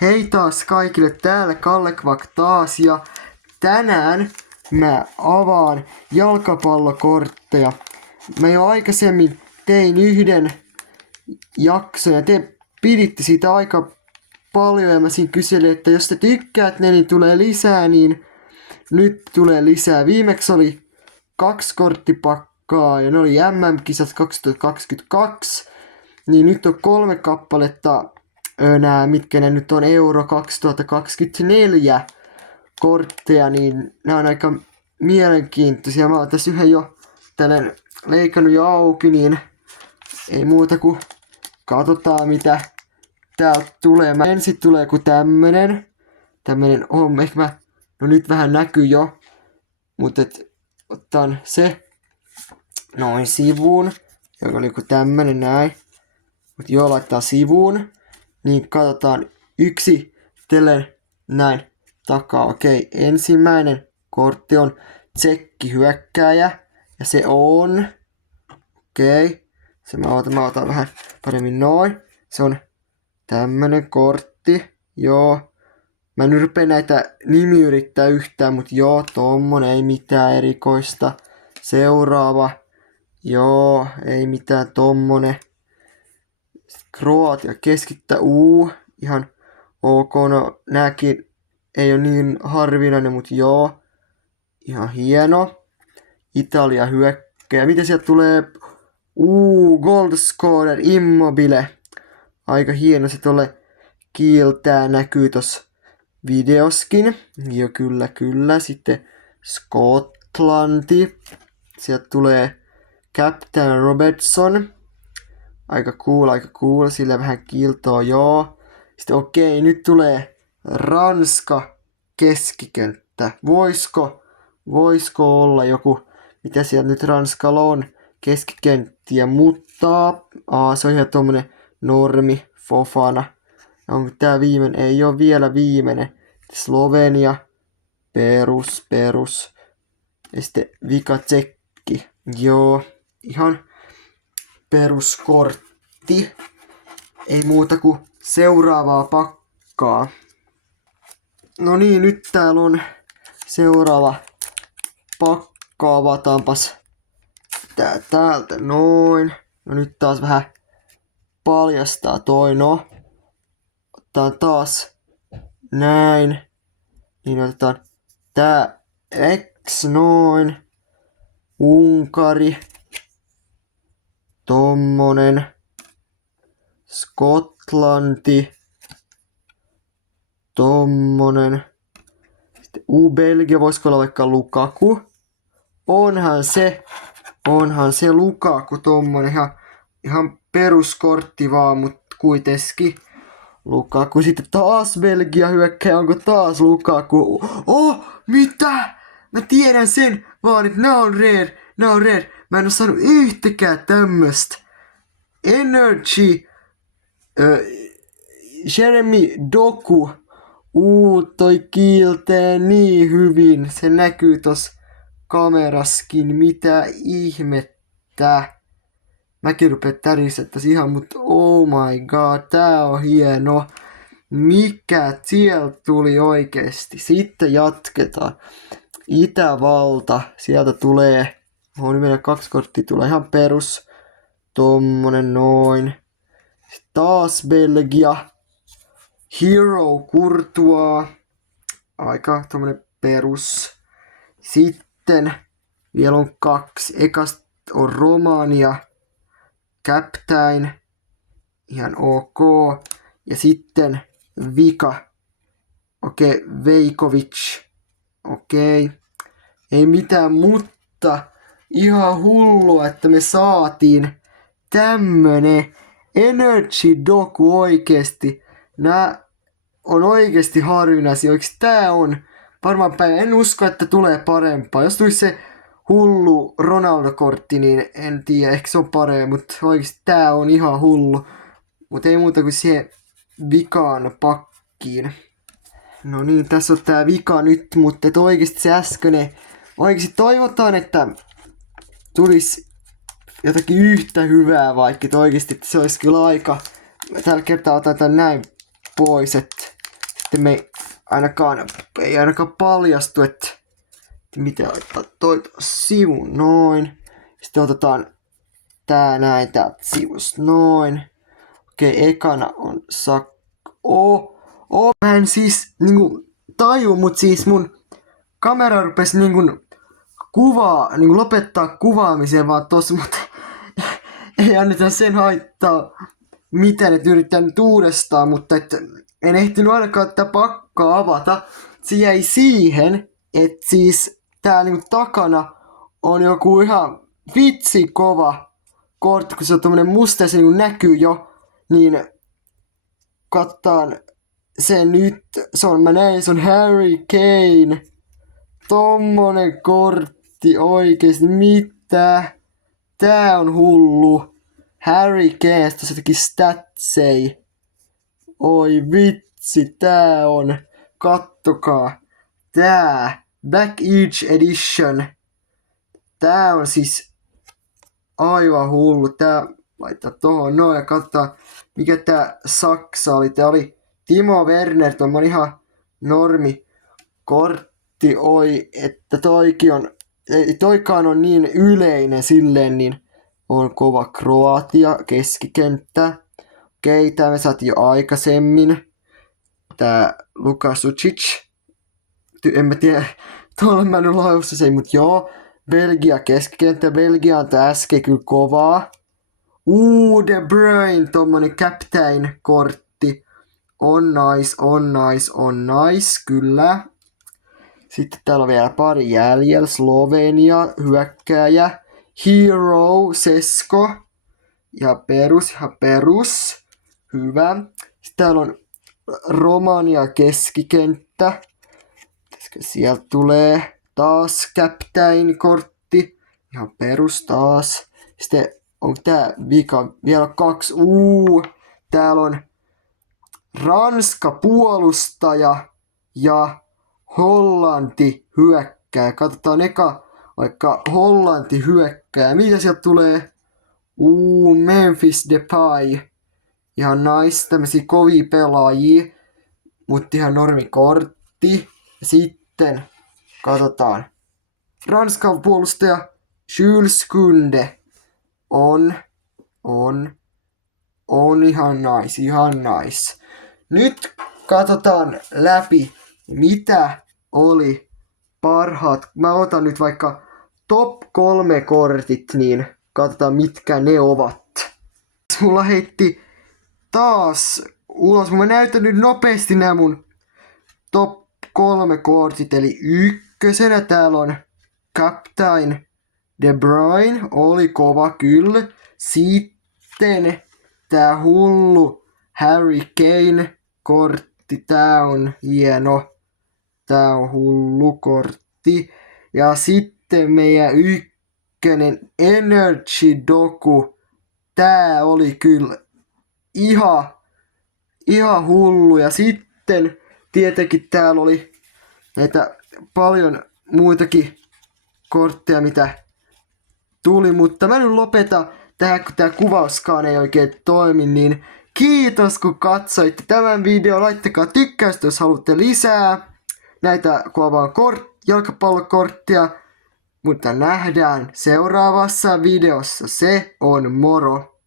Hei taas kaikille, täällä Kallekvak taas ja tänään mä avaan jalkapallokortteja. Mä jo aikaisemmin tein yhden jakson ja te piditte siitä aika paljon ja mä siinä kyselin, että jos te tykkäät ne, niin tulee lisää, niin nyt tulee lisää. Viimeksi oli 2 korttipakkaa ja ne oli MM-kisat 2022, niin nyt on 3 kappaletta nää, mitkä ne nyt on Euro 2024 kortteja, niin nämä on aika mielenkiintoisia. Mä oon tässä yhden jo tällainen leikannut jo auki, niin ei muuta kuin katsotaan mitä täältä tulee. Ensin tulee joku tämmönen homma, ehkä no nyt vähän näkyy jo, mutta otan se noin sivuun, joka oli joku tämmönen näin, mutta joo laittaa sivuun. Niin katsotaan yksitellen näin takaa. Okei, ensimmäinen kortti on tsekkihyökkääjä. Ja se on... Okei, se mä otan vähän paremmin noin. Se on tämmönen kortti. Joo. Mä en rupea näitä nimi yrittää yhtään, mutta joo, tommonen, ei mitään erikoista. Seuraava. Joo, ei mitään tommonen. Kroatia keskittä ihan ok, no nääkin ei ole niin harvinainen, mutta joo, ihan hieno. Italia hyökkää. Mitä sieltä tulee? Gold Scorer Immobile. Aika hieno, se tuolle kiiltää näkyy tossa videoskin. Joo, kyllä. Sitten Skotlanti. Sieltä tulee Captain Robertson. Aika cool, sillä vähän kiiltoa, joo. Sitten okei, nyt tulee Ranska keskikenttä. Voisko olla joku, mitä sieltä nyt Ranskalla on, keskikenttiä, mutta se on ihan tommonen normi, Fofana. Onko tää viimeinen? Ei oo vielä viimeinen. Slovenia, perus. Ja sitten vika tsekki. Joo, ihan peruskortti. Ei muuta kuin seuraavaa pakkaa. No niin, nyt täällä on seuraava pakka. Avataanpas tää täältä noin. No nyt taas vähän paljastaa toi, no. Otetaan taas näin. Niin otetaan tää X noin. Unkari. Tommonen. Skotlanti. Tommonen. Sitten Belgia, voisiko olla vaikka Lukaku? Onhan se Lukaku tommonen. Ihan peruskortti vaan, mut kuitenkin Lukaku. Sitten taas Belgia hyökkää, onko taas Lukaku? Mitä? Mä tiedän sen vaan, että nää on rare. Mä en oo saanut yhtäkään tämmöstä. Energy. Jeremy Doku. Toi kiiltää niin hyvin. Se näkyy tossa kameraskin. Mitä ihmettä. Mäkin rupean tärisettäis ihan, mutta oh my god. Tää on hieno. Mikä sieltä tuli oikeesti? Sitten jatketaan. Itävalta. Sieltä tulee. Nyt meillä 2 korttia tulee ihan perus. Tommonen noin. Sitten taas Belgia. Hero Courtois. Aika tommonen perus. Sitten vielä on 2. Ekasta on Romania. Captain. Ihan ok. Ja sitten vika. Okei, Veikovic. Okei. Ei mitään, mutta ihan hullua, että me saatiin tämmönen Energy Doku oikeesti. Nää on oikeesti harvinaisia. Oikeesti tää on varmaan päivä. En usko, että tulee parempaa. Jos tulisi se hullu Ronaldo-kortti, niin en tiedä. Ehkä se on parempi, mutta oikeesti tää on ihan hullu. Mutta ei muuta kuin siihen vikaan pakkiin. No niin, tässä on tää vika nyt, mutta oikeesti se äskeinen. Oikeesti toivotaan, että tulisi jotakin yhtä hyvää, vaikka oikeesti se olisi kyllä aika. Tällä kertaa otan tän näin pois, että sitten me ei ainakaan paljastu, että miten laittaa toi sivun noin. Sitten otetaan tää näin täältä sivusta noin. Okei, ekana on mä en siis niinku taju, mut siis mun kamera rupesi niinku lopettaa kuvaamisen vaan tossa, mutta ei anneta sen haittaa mitään, että yrittää nyt uudestaan, mutta en ehtinyt ainakaan tätä pakkaa avata. Se jäi siihen, että siis tää niinku takana on joku ihan vitsi kova kortti, kun se on tommonen musta ja se niinku näkyy jo, niin katsotaan se nyt. Mä näin, se on Harry Kane. Tommonen kortti oikeesti, mitä? Tää on hullu. Harry Kane, tässä jotenkin statsei. Oi vitsi, tää on. Kattokaa. Tää. Back Each Edition. Tää on siis aivan hullu. Tää laittaa tohon noin ja katsotaan mikä tää Saksa oli. Tää oli Timo Werner, tommonen ihan normi kortti. Oi, että toikaan on niin yleinen silleen, niin on kova Kroatia, keskikenttä. Okei, tää me saatiin jo aikaisemmin. Tää Luka Sucic. En mä tiedä, tuolla mä nyt laussa se, mut joo. Belgia keskikenttä. Belgia on tää äsken kyllä kovaa. De Bruyne, tommonen captain-kortti. On nice, kyllä. Sitten täällä on vielä pari jäljellä. Slovenia, hyökkääjä. Hero, Sesko. Ihan perus. Hyvä. Sitten täällä on Romania keskikenttä. Sieltä tulee taas captain-kortti. Ihan perus taas. Sitten on tää vielä 2. Täällä on Ranska puolustaja ja Hollanti hyökkää. Katsotaan eka vaikka Hollanti hyökkää. Mitä sieltä tulee? Memphis Depay. Ihan nice, tämmösiä kovia pelaajia. Mutta ihan normikortti. Sitten katsotaan. Ranskan puolustaja Jules Koundé. On ihan nice. Nyt katsotaan läpi, mitä oli parhaat. Mä otan nyt vaikka top 3 kortit, niin katsotaan mitkä ne ovat. Mulla heitti taas ulos. Mä näytän nyt nopeasti nämä mun top 3 kortit. Eli ykkösenä täällä on Captain De Bruyne. Oli kova kyllä. Sitten tää hullu Harry Kane kortti. Tää on hieno. Tää on hullu kortti. Ja sitten meidän ykkönen Energy Doku. Tää oli kyllä ihan hullu. Ja sitten tietenkin täällä oli näitä paljon muitakin kortteja mitä tuli. Mutta mä nyt lopetan tähän kun tää kuvauskaan ei oikein toimi. Niin kiitos kun katsoitte tämän videon. Laittakaa tykkäystä jos haluatte lisää näitä kuvaa jalkapallokorttia. Mutta nähdään seuraavassa videossa. Se on moro!